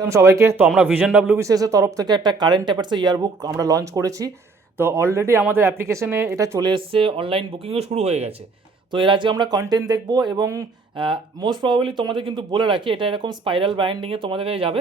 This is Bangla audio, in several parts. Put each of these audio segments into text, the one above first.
সবাইকে। তো আমরা ভিশন WBCS এর তরফ থেকে একটা কারেন্ট অ্যাফেয়ার্সের ইয়ারবুক আমরা লঞ্চ করেছি। তো অলরেডি আমাদের অ্যাপ্লিকেশনে এটা চলে এসছে, অনলাইন বুকিংও শুরু হয়ে গেছে। তো এর আজকে আমরা কন্টেন্ট দেখব এবং মোস্ট প্রবাবলি তোমাদের কিন্তু বলে রাখি, এটা এরকম স্পাইরাল বাইন্ডিংয়ে তোমাদের কাছে যাবে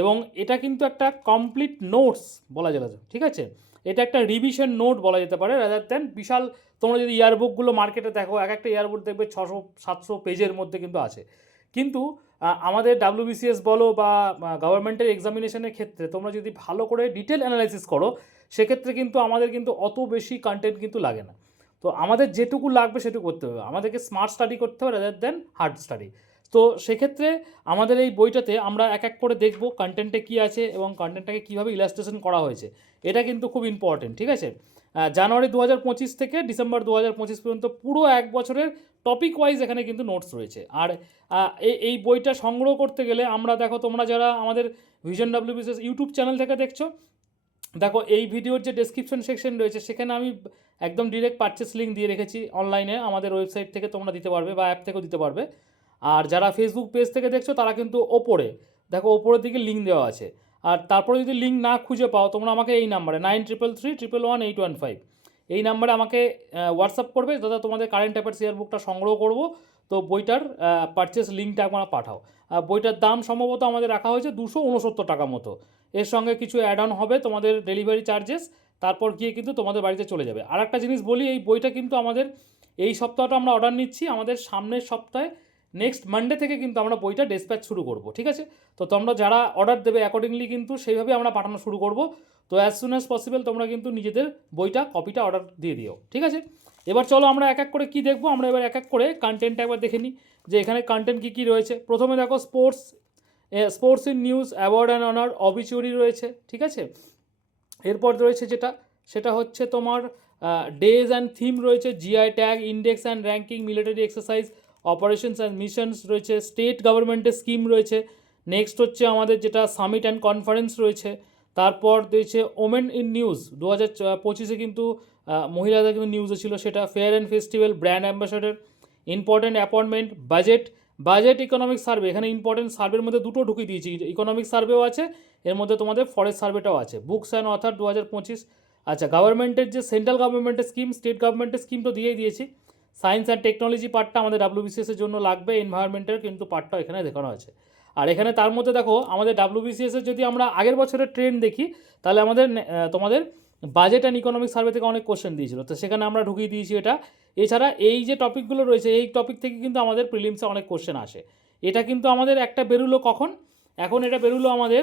এবং এটা কিন্তু একটা কমপ্লিট নোটস বলা যায়, ঠিক আছে? এটা একটা রিভিশন নোট বলা যেতে পারে, রাদার দ্যান বিশাল। তোমরা যদি ইয়ারবুকগুলো মার্কেটে দেখো, এক একটা ইয়ারবুক দেখবে 600-700 পেজের মধ্যে কিন্তু আছে। কিন্তু আমাদের WBCS বলো বা গভর্নমেন্টের এক্সামিনেশনের ক্ষেত্রে তোমরা যদি ভালো করে ডিটেল অ্যানালাইসিস করো, সেক্ষেত্রে কিন্তু আমাদের কিন্তু অত বেশি কন্টেন্ট কিন্তু লাগে না। তো আমাদের যেটুকু লাগবে সেটুকু করতে হবে, আমাদেরকে স্মার্ট স্টাডি করতে হবে রাদার দ্যান হার্ড স্টাডি। তো সেক্ষেত্রে আমাদের এই বইটাতে আমরা এক এক করে দেখব কন্টেন্টে কী আছে এবং কন্টেন্টটাকে কীভাবে ইলাস্ট্রেশন করা হয়েছে। এটা কিন্তু খুব ইম্পর্টেন্ট, ঠিক আছে? জানুয়ারি 2025 থেকে ডিসেম্বর 2025 পর্যন্ত পুরো এক বছরের টপিক ওয়াইজ এখানে কিন্তু নোটস রয়েছে। আর এই বইটা সংগ্রহ করতে গেলে আমরা দেখো, তোমরা যারা আমাদের ভিশন WBCS ইউটিউব চ্যানেল থেকে দেখছো, দেখো এই ভিডিওর যে ডেসক্রিপশন সেকশন রয়েছে সেখানে আমি একদম ডিরেক্ট পারচেস লিঙ্ক দিয়ে রেখেছি। অনলাইনে আমাদের ওয়েবসাইট থেকে তোমরা দিতে পারবে বা অ্যাপ থেকেও দিতে পারবে। আর যারা ফেসবুক পেজ থেকে দেখছো তারা কিন্তু ওপরে দেখো, ওপরের দিকে লিঙ্ক দেওয়া আছে। আর তারপরে যদি লিঙ্ক না খুঁজে পাও, তোমরা আমাকে এই নাম্বারে 9333111815 এই নাম্বারে আমাকে হোয়াটসঅ্যাপ করবে, দাদা তোমাদের কারেন্ট অ্যাফেয়ার্স ইয়ার বুকটা সংগ্রহ করব, তো বইটার পারচেস লিঙ্কটা আমরা পাঠাও। বইটার দাম সম্ভবত আমাদের রাখা হয়েছে 269 টাকা মতো। এর সঙ্গে কিছু অ্যাড অন হবে তোমাদের ডেলিভারি চার্জেস, তারপর গিয়ে কিন্তু তোমাদের বাড়িতে চলে যাবে। আর একটা জিনিস বলি, এই বইটা কিন্তু আমাদের এই সপ্তাহটা আমরা অর্ডার নিচ্ছি, আমাদের সামনের সপ্তাহে নেক্সট মানডে থেকে কিন্তু আমরা বইটা ডিসপ্যাচ শুরু করব, ঠিক আছে? তো তোমরা যারা অর্ডার দেবে অ্যাকর্ডিংলি কিন্তু সেইভাবে আমরা পাঠানো শুরু করব। তো অ্যাজ সুন অ্যাজ পসিবল তোমরা কিন্তু নিজেদের বইটা কপিটা অর্ডার দিয়ে দিও, ঠিক আছে? এবার চলো আমরা এক এক করে কি দেখবো, আমরা এবার এক এক করে কন্টেন্টটা একবার দেখে নিই যে এখানে কন্টেন্ট কী কী রয়েছে। প্রথমে দেখো sports in news, award and honour, obituary রয়েছে, ঠিক আছে? এরপর রয়েছে সেটা হচ্ছে তোমার ডেজ অ্যান্ড থিম রয়েছে, GI tag, index and ranking, military exercise, operations and missions রয়েছে, স্টেট গভর্নমেন্টের স্কিম রয়েছে। নেক্সট হচ্ছে আমাদের যেটা সামিট অ্যান্ড কনফারেন্স রয়েছে। তারপর রয়েছে ওমেন ইন নিউজ, 2025 কিন্তু মহিলাদের কিন্তু নিউজে ছিল সেটা। Fair and festival, brand ambassador, important appointment, budget economic survey. এখানে ইম্পর্টেন্ট সার্ভের মধ্যে দুটো ঢুকিয়ে দিয়েছি, ইকোনমিক সার্ভেও আছে, এর মধ্যে তোমাদের ফরেস্ট সার্ভেটাও আছে। Books and other 2025। আচ্ছা, গভর্নমেন্টের যে সেন্ট্রাল গভর্নমেন্টের স্কিম, স্টেট গভর্নমেন্টের স্কিম তো দিয়েই দিয়েছি। সায়েন্স অ্যান্ড টেকনোলজি পার্টটা আমাদের WBCS এর জন্য লাগবে, এনভায়রনমেন্টের কিন্তু পার্টটাও এখানে দেখানো আছে। আর এখানে তার মধ্যে দেখো আমাদের WBCS এর যদি আমরা আগের বছরের ট্রেন্ড দেখি, তাহলে আমাদের তোমাদের বাজেট অ্যান্ড ইকোনমিক সার্ভে থেকে অনেক কোশ্চেন দিয়েছিল, তো সেখানে আমরা ঢুকিয়ে দিয়েছি এটা। এছাড়া এই যে টপিকগুলো রয়েছে, এই টপিক থেকে কিন্তু আমাদের প্রিলিমসে অনেক কোশ্চেন আসে। এটা কিন্তু আমাদের একটা বেরুলো কখন, এখন এটা বেরুলো আমাদের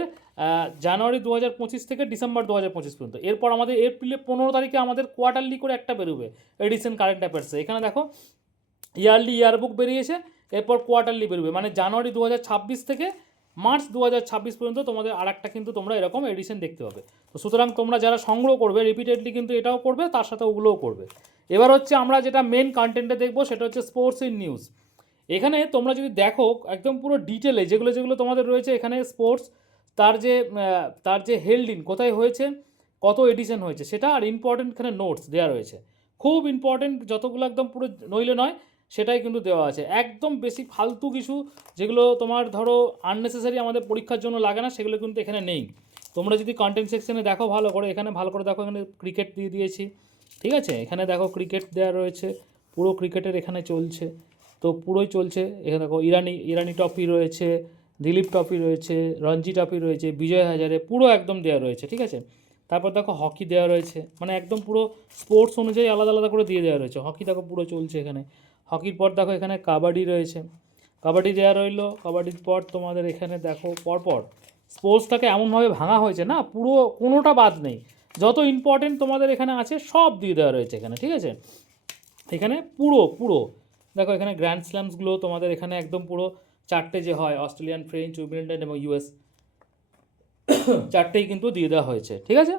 জানুয়ারি 2025 থেকে ডিসেম্বর 2025 পর্যন্ত। এরপর আমাদের এপ্রিলের 15 তারিখে আমাদের কোয়ার্টারলি করে একটা বেরোবে এডিশন কারেন্ট অ্যাফেয়ার্সে। এখানে দেখো ইয়ারলি ইয়ারবুক বেরিয়েছে, এরপর কোয়ার্টারলি বেরোবে, মানে জানুয়ারি 2026 থেকে মার্চ 2026 পর্যন্ত তোমাদের আর একটা কিন্তু তোমরা এরকম এডিশন দেখতে পাবে। তো সুতরাং তোমরা যারা সংগ্রহ করবে রিপিটেডলি কিন্তু এটাও করবে, তার সাথে ওগুলোও করবে। এবার হচ্ছে আমরা যেটা মেন কন্টেন্টে দেখবো সেটা হচ্ছে স্পোর্টস ইন নিউজ। এখানে তোমরা যদি দেখো একদম পুরো ডিটেলে যেগুলো যেগুলো তোমাদের রয়েছে এখানে স্পোর্টস, তার যে হেল্ড ইন কোথায় হয়েছে, কত এডিশন হয়েছে সেটা, আর ইম্পর্টেন্ট এখানে নোটস দেওয়া রয়েছে, খুব ইম্পর্টেন্ট যতগুলো একদম পুরো নইলে নয় সেটাই কিন্তু দেওয়া আছে। একদম বেশি ফালতু কিছু যেগুলো তোমার ধরো আননেসেসারি আমাদের পরীক্ষার জন্য লাগে না, সেগুলো কিন্তু এখানে নেই। তোমরা যদি কন্টেন্ট সেকশনে দেখো ভালো করে, এখানে ভালো করে দেখো, এখানে ক্রিকেট দিয়ে দিয়েছি, ঠিক আছে? এখানে দেখো ক্রিকেট দেওয়া রয়েছে, পুরো ক্রিকেটের এখানে চলছে, তো পুরোই চলছে। এখানে দেখো ইরানি ট্রফি রয়েছে, দিলীপ ট্রফি রয়েছে, রঞ্জি ট্রফি রয়েছে, বিজয় হাজারে, পুরো একদম দেওয়া রয়েছে, ঠিক আছে? তারপর দেখো হকি দেওয়া রয়েছে, মানে একদম পুরো স্পোর্টস অনুযায়ী আলাদা আলাদা করে দিয়ে দেওয়া রয়েছে। হকি দেখো পুরো চলছে এখানে। হকির পর দেখো এখানে কাবাডি রয়েছে, কাবাডি দেওয়া রইলো। কাবাডির পর তোমাদের এখানে দেখো পরপর স্পোর্টসটাকে এমনভাবে ভাঙা হয়েছে না, পুরো কোনোটা বাদ নেই, যত ইম্পর্টেন্ট তোমাদের এখানে আছে সব দিয়ে দেওয়া রয়েছে এখানে, ঠিক আছে? এখানে পুরো পুরো দেখো, এখানে গ্র্যান্ড স্ল্যামসগুলো তোমাদের এখানে একদম পুরো চারটে যে হয়, অস্ট্রেলিয়ান, ফ্রেঞ্চ, উইম্বলডন এবং US, চারটেই কিন্তু দিয়ে দেওয়া হয়েছে, ঠিক আছে?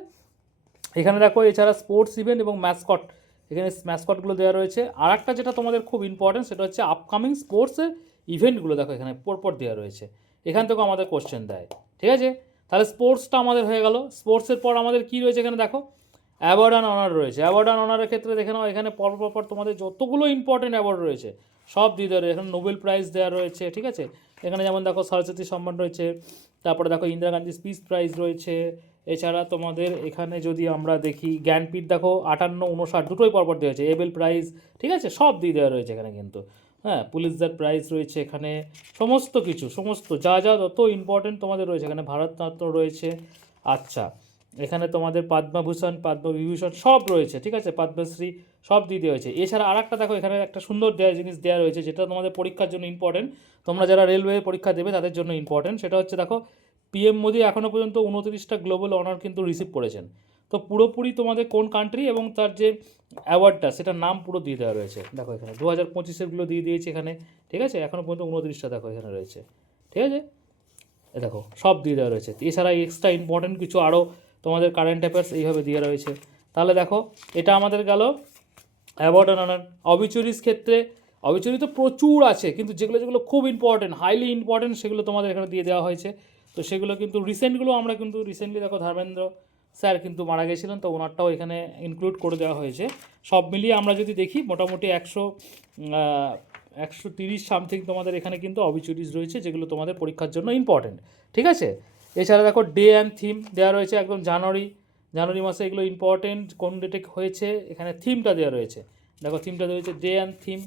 এখানে দেখো এছাড়া স্পোর্টস ইভেন্ট এবং ম্যাসকট, এখানে ম্যাসকটগুলো দেওয়া রয়েছে। আর একটা যেটা তোমাদের খুব ইম্পর্টেন্ট সেটা হচ্ছে আপকামিং স্পোর্টসের ইভেন্টগুলো দেখো এখানে পরপর দেওয়া রয়েছে, এখান থেকেও আমাদের কোশ্চেন দেয়, ঠিক আছে? তাহলে স্পোর্টসটা আমাদের হয়ে গেল। স্পোর্টসের পর আমাদের কী রয়েছে এখানে দেখো, অ্যাওয়ার্ড অ্যান্ড অনার রয়েছে। অ্যাওয়ার্ড অ্যান্ড অনারের ক্ষেত্রে দেখে নাও, এখানে পরপর তোমাদের যতগুলো ইম্পর্টেন্ট অ্যাওয়ার্ড রয়েছে সব দিয়ে দেওয়া রয়েছে। এখানে নোবেল প্রাইজ দেওয়া রয়েছে, ঠিক আছে? এখানে যেমন দেখো সরস্বতী সম্মান রয়েছে, তারপরে দেখো ইন্দিরা গান্ধী পিস প্রাইজ রয়েছে। এছাড়া তোমাদের এখানে যদি আমরা দেখি জ্ঞানপীঠ দেখো 58, 59 দুটোই পরপর দেওয়া হয়েছে, এবেল প্রাইজ, ঠিক আছে, সব দিয়ে দেওয়া রয়েছে এখানে কিন্তু। হ্যাঁ, পুলিশদার প্রাইজ রয়েছে এখানে, সমস্ত কিছু, সমস্ত যা যা যত ইম্পর্টেন্ট তোমাদের রয়েছে এখানে, ভারতরত্ন রয়েছে। আচ্ছা, এখানে তোমাদের পদ্মভূষণ, পদ্মবিভূষণ সব রয়েছে, ঠিক আছে, পদ্মশ্রী সব দিয়ে দেওয়া হয়েছে। এছাড়া আর একটা দেখো এখানে একটা সুন্দর জিনিস দেওয়া রয়েছে, যেটা তোমাদের পরীক্ষার জন্য ইম্পর্টেন্ট, তোমরা যারা রেলওয়ে পরীক্ষা দেবে তাদের জন্য ইম্পর্টেন্ট। সেটা হচ্ছে দেখো পিএম মোদি এখনও পর্যন্ত 29টা গ্লোবাল অনার কিন্তু রিসিভ করেছেন। তো পুরোপুরি তোমাদের কোন কান্ট্রি এবং তার যে অ্যাওয়ার্ডটা সেটার নাম পুরো দিয়ে দেওয়া রয়েছে। দেখো এখানে 2025-এরগুলো দিয়ে দিয়েছে এখানে, ঠিক আছে, এখনও পর্যন্ত 29টা দেখো এখানে রয়েছে, ঠিক আছে, এ দেখো সব দিয়ে দেওয়া রয়েছে। এছাড়া এক্সট্রা ইম্পর্টেন্ট কিছু আরও তোমাদের কারেন্ট অ্যাফেয়ার্স এইভাবে দিয়ে রয়েছে। তাহলে দেখো এটা আমাদের গেল অ্যাওয়ার্ড অ্যান্ড অনার। অবিচুরিস ক্ষেত্রে অবিচুরি তো প্রচুর আছে, কিন্তু যেগুলো যেগুলো খুব ইম্পর্টেন্ট, হাইলি ইম্পর্টেন্ট, সেগুলো তোমাদের এখানে দিয়ে দেওয়া হয়েছে। তো সেগুলো কিন্তু রিসেন্টগুলো আমরা কিন্তু রিসেন্টলি দেখো ধর্মেন্দ্র স্যার কিন্তু মারা গেছিলেন, তো ওনারটাও এখানে ইনক্লুড করে দেওয়া হয়েছে। সব মিলিয়ে আমরা যদি দেখি মোটামুটি 130 সামথিং তোমাদের এখানে কিন্তু অবিচুরিস রয়েছে, যেগুলো তোমাদের পরীক্ষার জন্য ইম্পর্টেন্ট, ঠিক আছে। এছাড়া দেখো ডে অ্যান্ড থিম দেওয়া রয়েছে একদম জানুয়ারি মাসে এগুলো ইম্পর্টেন্ট কোন ডেটে হয়েছে, এখানে থিমটা দেওয়া রয়েছে। দেখো থিমটা দেওয়া হয়েছে day and theme,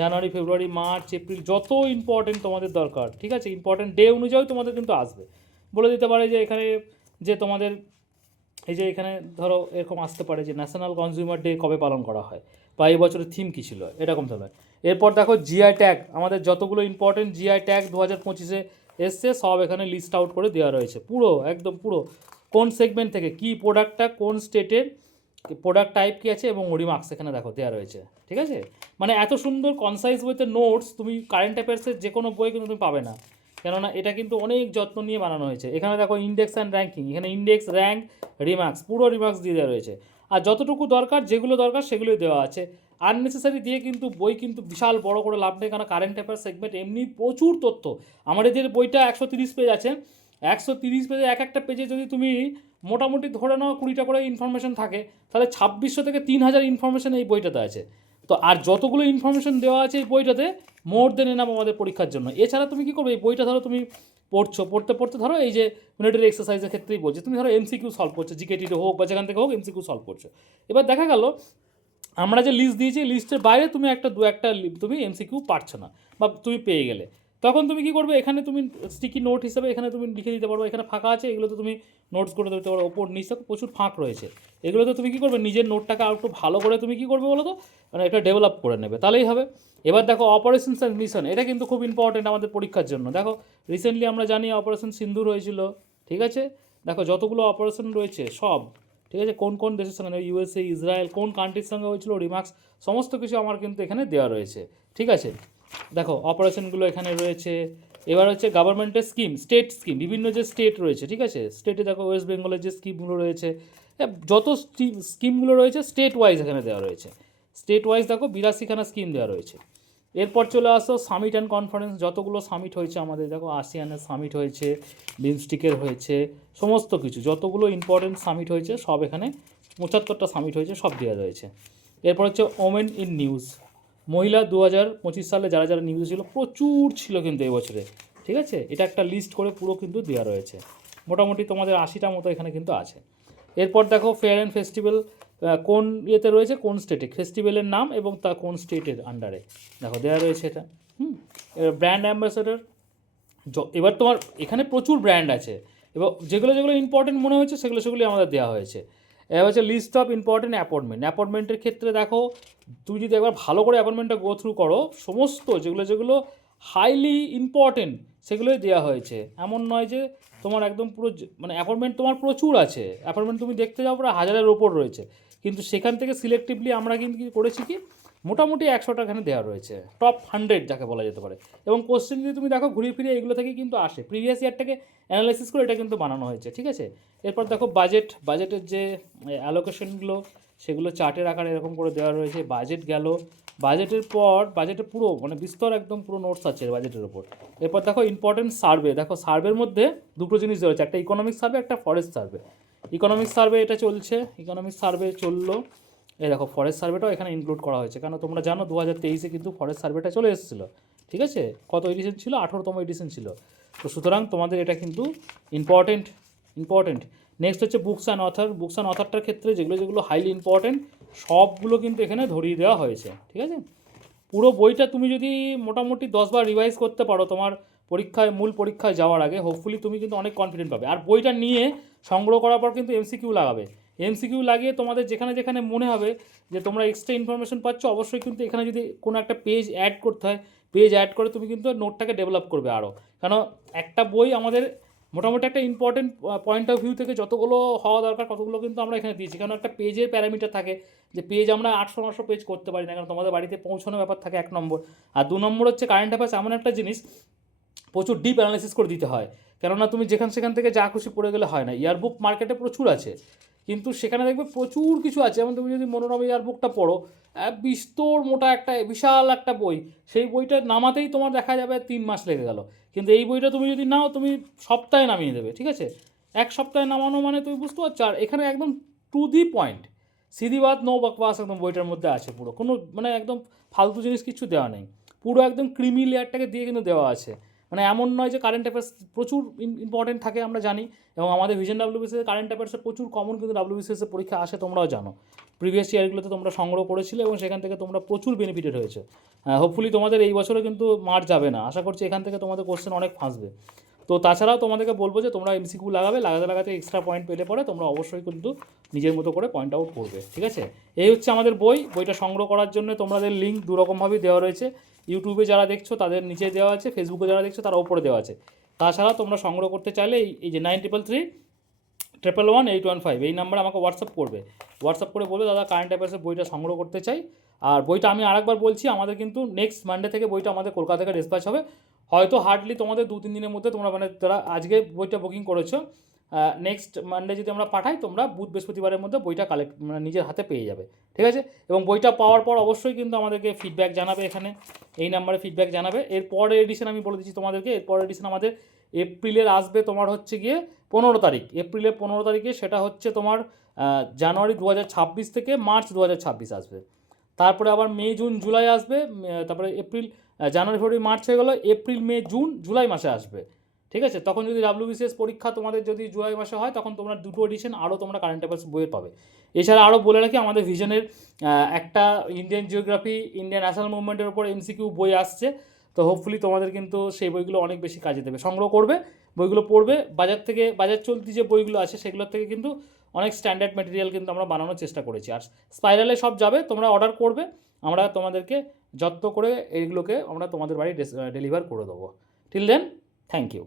January, February, March, April, যত ইম্পর্টেন্ট তোমাদের দরকার, ঠিক আছে, ইম্পর্টেন্ট ডে অনুযায়ী তোমাদের কিন্তু আসবে। বলে দিতে পারে যে এখানে যে তোমাদের এই যে এখানে ধরো এরকম আসতে পারে যে ন্যাশনাল কনজিউমার ডে কবে পালন করা হয়, বা এই বছরের থিম কী ছিল, এরকম ধরনের। এরপর দেখো জিআই ট্যাগ, আমাদের যতগুলো ইম্পর্টেন্ট জিআই ট্যাগ 2025-এ এসছে সব এখানে লিস্ট আউট করে দেওয়া রয়েছে, পুরো একদম পুরো কোন সেগমেন্ট থেকে কী প্রোডাক্টটা, কোন স্টেটের প্রোডাক্ট টাইপ কী আছে, এবং রিমার্কস এখানে দেখো দেওয়া রয়েছে, ঠিক আছে। মানে এত সুন্দর কনসাইজ বইতে নোটস তুমি কারেন্ট অ্যাফেয়ার্সের যে কোনো বই কিন্তু তুমি পাবে না, কেননা এটা কিন্তু অনেক যত্ন নিয়ে বানানো হয়েছে। এখানে দেখো ইন্ডেক্স অ্যান্ড র্যাঙ্কিং, এখানে ইন্ডেক্স, র্যাঙ্ক, রিমার্কস, পুরো রিমার্কস দিয়ে দেওয়া রয়েছে। আর যতটুকু দরকার, যেগুলো দরকার সেগুলোই দেওয়া আছে। আননেসেসারি দিয়ে কিন্তু বই কিন্তু বিশাল বড় করে লাভ নেই, কারণ কারেন্ট অ্যাফেয়ার সেগমেন্ট এমনি প্রচুর তথ্য। আমার এদের বইটা 130 পেজ আছে, 130 পেজে এক একটা পেজে যদি তুমি মোটামুটি ধরে নাও 20টা করে ইনফরমেশন থাকে, তাহলে 2600 থেকে 3000 ইনফরমেশন এই বইটাতে আছে। তো আর যতগুলো ইনফরমেশন দেওয়া আছে এই বইটাতে, মোর দেন এনাফ আমাদের পরীক্ষার জন্য। এছাড়া তুমি কী করবে, এই বইটা ধরো তুমি পড়তে পড়তে ধরো এই যে মিলিটারি এক্সারসাইজের ক্ষেত্রেই বলছি, তুমি ধরো এমসিকিউ সলভ করছো, জিকেটিতে হোক বা যেখান থেকে হোক এমসিকিউ সলভ করছো। এবার দেখা গেল আমরা যে লিস্ট দিয়েছি, লিস্টের বাইরে তুমি একটা তুমি এমসিকিউ পারছো না বা তুমি পেয়ে গেলে, তখন তুমি কী করবে, এখানে তুমি স্টিকি নোট হিসেবে এখানে তুমি লিখে দিতে পারো, এখানে ফাঁকা আছে, এগুলোতে তুমি নোটস করে দিতে পারো, ওপর নিচে প্রচুর ফাঁক রয়েছে, এগুলোতে তুমি কী করবে, নিজের নোটটাকে আর একটু ভালো করে তুমি কী করবে বলো তো, মানে এটা ডেভেলপ করে নেবে, তাহলেই হবে। এবার দেখো অপারেশনস অ্যান্ড মিশন, এটা কিন্তু খুব ইম্পর্টেন্ট আমাদের পরীক্ষার জন্য। দেখো রিসেন্টলি আমরা জানি অপারেশন সিন্দুর হয়েছিল, ঠিক আছে, দেখো যতগুলো অপারেশন রয়েছে সব, ঠিক আছে, কোন কোন দেশের সঙ্গে, ইউএসএ, ইসরায়েল, কোন কান্ট্রির সঙ্গে হয়েছিল, রিমার্কস, সমস্ত কিছু আমার কিন্তু এখানে দেওয়া রয়েছে, ঠিক আছে। দেখো অপারেশনগুলো এখানে রয়েছে। এবার হচ্ছে গভর্নমেন্টের স্টেট স্কিম, বিভিন্ন যে স্টেট রয়েছে, ঠিক আছে, স্টেটে দেখো ওয়েস্ট বেঙ্গলের যে স্কিমগুলো রয়েছে, যত স্কিমগুলো রয়েছে স্টেট ওয়াইজ এখানে দেওয়া রয়েছে। স্টেট ওয়াইজ দেখো 82খানা স্কিম দেওয়া রয়েছে। এরপর চলে আসো সামিট অ্যান্ড কনফারেন্স, যতগুলো সামিট হয়েছে আমাদের, দেখো আসিয়ানের সামিট হয়েছে, বিমস্টিকের হয়েছে, সমস্ত কিছু যতগুলো ইম্পর্টেন্ট সামিট হয়েছে সব এখানে, 75টা সামিট হয়েছে, সব দেওয়া রয়েছে। এরপর হচ্ছে ওমেন ইন নিউজ, মহিলা 2025 সালে যারা যারা নিউজ ছিল প্রচুর ছিল কিন্তু এবছরে, ঠিক আছে, এটা একটা লিস্ট করে পুরো কিন্তু দেওয়া রয়েছে, মোটামুটি তোমাদের 80টা মতো এখানে কিন্তু আছে। এরপর দেখো ফেয়ার অ্যান্ড ফেস্টিভ্যাল কোন ইয়েতে রয়েছে, কোন স্টেটে, ফেস্টিভ্যালের নাম এবং তা কোন স্টেটের আন্ডারে, দেখো দেওয়া রয়েছে এটা। এবার ব্র্যান্ড অ্যাম্বাসেডর, এবার তোমার এখানে প্রচুর ব্র্যান্ড আছে, এবার যেগুলো যেগুলো ইম্পর্টেন্ট মনে হয়েছে সেগুলোই আমাদের দেওয়া হয়েছে। এবার হচ্ছে লিস্ট অফ ইম্পর্টেন্ট অ্যাপয়েন্টমেন্টের ক্ষেত্রে দেখো তুমি যদি একবার ভালো করে অ্যাপয়েন্টমেন্টটা গো থ্রু করো, সমস্ত যেগুলো হাইলি ইম্পর্টেন্ট সেগুলোই দেওয়া হয়েছে। এমন নয় যে তোমার একদম পুরো, মানে অ্যাপয়েন্টমেন্ট তোমার প্রচুর আছে, অ্যাপয়েন্টমেন্ট তুমি দেখতে যাও পুরো 1000-এর ওপর রয়েছে, কিন্তু সেখান থেকে সিলেক্টিভলি আমরা কিন্তু কী করেছি কি মোটামুটি 100টা এখানে দেওয়া রয়েছে, টপ 100 যাকে বলা যেতে পারে। এবং কোশ্চেন যদি তুমি দেখো ঘুরিয়ে ফিরিয়ে এগুলো থেকে কিন্তু আসে, প্রিভিয়াস ইয়ারটাকে অ্যানালাইসিস করে এটা কিন্তু বানানো হয়েছে, ঠিক আছে। এরপর দেখো বাজেটের যে অ্যালোকেশনগুলো সেগুলো চার্টের আকারে এরকম করে দেওয়া রয়েছে। বাজেট গেল, বাজেটের পর বাজেটে পুরো মানে বিস্তর একদম পুরো নোটস আছে বাজেটের ওপর। এরপর দেখো ইম্পর্টেন্ট সার্ভে, দেখো সার্ভের মধ্যে দুটো জিনিস রয়েছে, একটা ইকোনমিক সার্ভে, একটা ফরেস্ট সার্ভে। ইকোনমিক সার্ভে এটা চলছে, ইকোনমিক সার্ভে চললো, এই দেখো ফরেস্ট সার্ভেটাও এখানে ইনক্লুড করা হয়েছে, কারণ তোমরা জানো 2023-এ কিন্তু ফরেস্ট সার্ভেটা চলে এসেছিলো, ঠিক আছে, কত এডিশন ছিল, 18তম এডিশন ছিল। তো সুতরাং তোমাদের এটা কিন্তু ইম্পর্টেন্ট। নেক্সট হচ্ছে books and author. Books and অথারটার ক্ষেত্রে যেগুলো যেগুলো হাইলি ইম্পর্টেন্ট সবগুলো কিন্তু এখানে ধরিয়ে দেওয়া হয়েছে, ঠিক আছে। পুরো বইটা তুমি যদি মোটামুটি 10বার রিভাইজ করতে পারো তোমার মূল পরীক্ষায় যাওয়ার আগে, হোপফুলি তুমি কিন্তু অনেক কনফিডেন্ট পাবে। আর বইটা নিয়ে সংগ্রহ করার পর কিন্তু এমসিকিউ লাগাবে। এমসিকিউ লাগিয়ে তোমাদের যেখানে যেখানে মনে হবে যে তোমরা এক্সট্রা ইনফরমেশন পাচ্ছ, অবশ্যই কিন্তু এখানে যদি কোনো একটা পেজ অ্যাড করতে হয়, পেজ অ্যাড করে তুমি কিন্তু নোটটাকে ডেভেলপ করবে আরও। কারণ একটা বই আমাদের মোটামুটি একটা ইম্পর্টেন্ট পয়েন্ট অফ ভিউ থেকে যতগুলো হওয়া দরকার ততগুলো কিন্তু আমরা এখানে দিয়েছি। কারণ একটা পেজের প্যারামিটার থাকে যে পেজ আমরা 800-900 পেজ করতে পারি না, কারণ তোমাদের বাড়িতে পৌঁছানো ব্যাপার থাকে 1 নম্বর। আর 2 নম্বর হচ্ছে কারেন্ট অ্যাফেয়ার্স এমন একটা জিনিস প্রচুর ডিপ অ্যানালাইসিস করে দিতে হয়। কেননা তুমি সেখান থেকে যা খুশি পড়ে গেলে হয় না। ইয়ারবুক মার্কেটে প্রচুর আছে, কিন্তু সেখানে দেখবে প্রচুর কিছু আছে। যেমন তুমি যদি মনোরমা ইয়ারবুকটা পড়ো, বিস্তর মোটা একটা বিশাল একটা বই, সেই বইটা নামাতেই তোমার দেখা যাবে 3 মাস লেগে গেল। কিন্তু এই বইটা তুমি যদি নাও, তুমি সপ্তাহে নামিয়ে দেবে, ঠিক আছে। 1 সপ্তাহে নামানো মানে তুমি বুঝতে পারছো। আর এখানে একদম to the point, Sidhi Baat no বকবাস একদম বইটার মধ্যে আছে। পুরো কোনো মানে একদম ফালতু জিনিস কিছু দেওয়া নেই, পুরো একদম ক্রিমি লেয়ারটাকে দিয়ে কিন্তু দেওয়া আছে। মানে এমন নয় যে কারেন্ট অ্যাফেয়ার্স প্রচুর ইম্পর্টেন্ট থাকে, আমরা জানি। এবং আমাদের ভিশন ডাব্লিউবিসিএস কারেন্ট অ্যাফেয়ার্সে প্রচুর কমন কিন্তু ডাব্লিউবিসিএসের পরীক্ষা আসে, তোমরাও জানো। প্রিভিয়াস ইয়ারগুলোতে তোমরা সংগ্রহ করেছিলে এবং সেখান থেকে তোমরা প্রচুর বেনিফিটেড হয়েছে। হোপফুলি তোমাদের এই বছরে কিন্তু মার যাবে না, আশা করছি এখান থেকে তোমাদের কোশ্চেন অনেক ফাঁসবে। তো তাছাড়াও তোমাদেরকে বলবো যে তোমরা এমসিকিউ লাগাতে এক্সট্রা পয়েন্ট পেলে পরে তোমরা অবশ্যই কিন্তু নিজের মতো করে পয়েন্ট আউট করবে, ঠিক আছে। এই হচ্ছে আমাদের বইটা সংগ্রহ করার জন্য তোমাদের লিঙ্ক দুরকমভাবেই দেওয়া রয়েছে। ইউটিউবে যারা দেখছো তাদের নিচে দেওয়া আছে, ফেসবুকে যারা দেখছো তারা উপরে দেওয়া আছে। তাছাড়া তোমরা সংগ্রহ করতে চাইলে এই যে 9333111815 এই নাম্বারে আমাকে হোয়াটসঅ্যাপ করে বলবে দাদা কারেন্ট অ্যাফেয়ার্সের বইটা সংগ্রহ করতে চাই। আর বইটা আমি আরেকবার বলছি, আমাদের কিন্তু নেক্সট মানডে থেকে বইটা আমাদের কলকাতা থেকে ডিসপ্যাচ হবে। হয়তো হার্ডলি তোমাদের 2-3 দিনের মধ্যে তোমরা মানে যারা আজকে বইটা বুকিং করেছো, নেক্সট মানডে যদি আমরা পাঠাই, তোমরা বৃহস্পতিবারের মধ্যে বইটা মানে নিজের হাতে পেয়ে যাবে, ঠিক আছে। এবং বইটা পাওয়ার পর অবশ্যই কিন্তু আমাদেরকে ফিডব্যাক জানাবে, এখানে এই নাম্বারে ফিডব্যাক জানাবে। এরপরের এডিশন আমি বলে দিচ্ছি তোমাদেরকে, এরপরের এডিশন আমাদের এপ্রিলের আসবে তোমার হচ্ছে গিয়ে 15 তারিখ, এপ্রিলের 15 তারিখে। সেটা হচ্ছে তোমার জানুয়ারি 2026 থেকে মার্চ 2026 আসবে। তারপরে আবার মে জুন জুলাই আসবে। তারপরে জানুয়ারি ফেব্রুয়ারি মার্চ হয়ে গেল, এপ্রিল মে জুন জুলাই মাসে আসবে, ঠিক আছে। তখন যদি ডাব্লিউবিসিএস পরীক্ষা তোমাদের যদি জুলাই মাসে হয়, তখন তোমরা 2টো এডিশন আরও তোমরা কারেন্ট অ্যাফেয়ার্স বইয়ের পাবে। এছাড়া আরও বলে রাখি, আমাদের ভিশনের একটা ইন্ডিয়ান জিওগ্রাফি, ইন্ডিয়ান ন্যাশনাল মুভমেন্টের উপর এমসিকিউ বই আসছে। তো হোপফুলি তোমাদের কিন্তু সেই বইগুলো অনেক বেশি কাজে দেবে। সংগ্রহ করবে, বইগুলো পড়বে। বাজার চলতি যে বইগুলো আছে সেগুলোর থেকে কিন্তু অনেক স্ট্যান্ডার্ড ম্যাটেরিয়াল কিন্তু আমরা বানানোর চেষ্টা করেছি। আর স্পাইরালে সব যাবে, তোমরা অর্ডার করবে, আমরা তোমাদেরকে যত্ন করে এইগুলোকে আমরা তোমাদের বাড়ি ডেলিভার করে দেবো। Till then, thank you.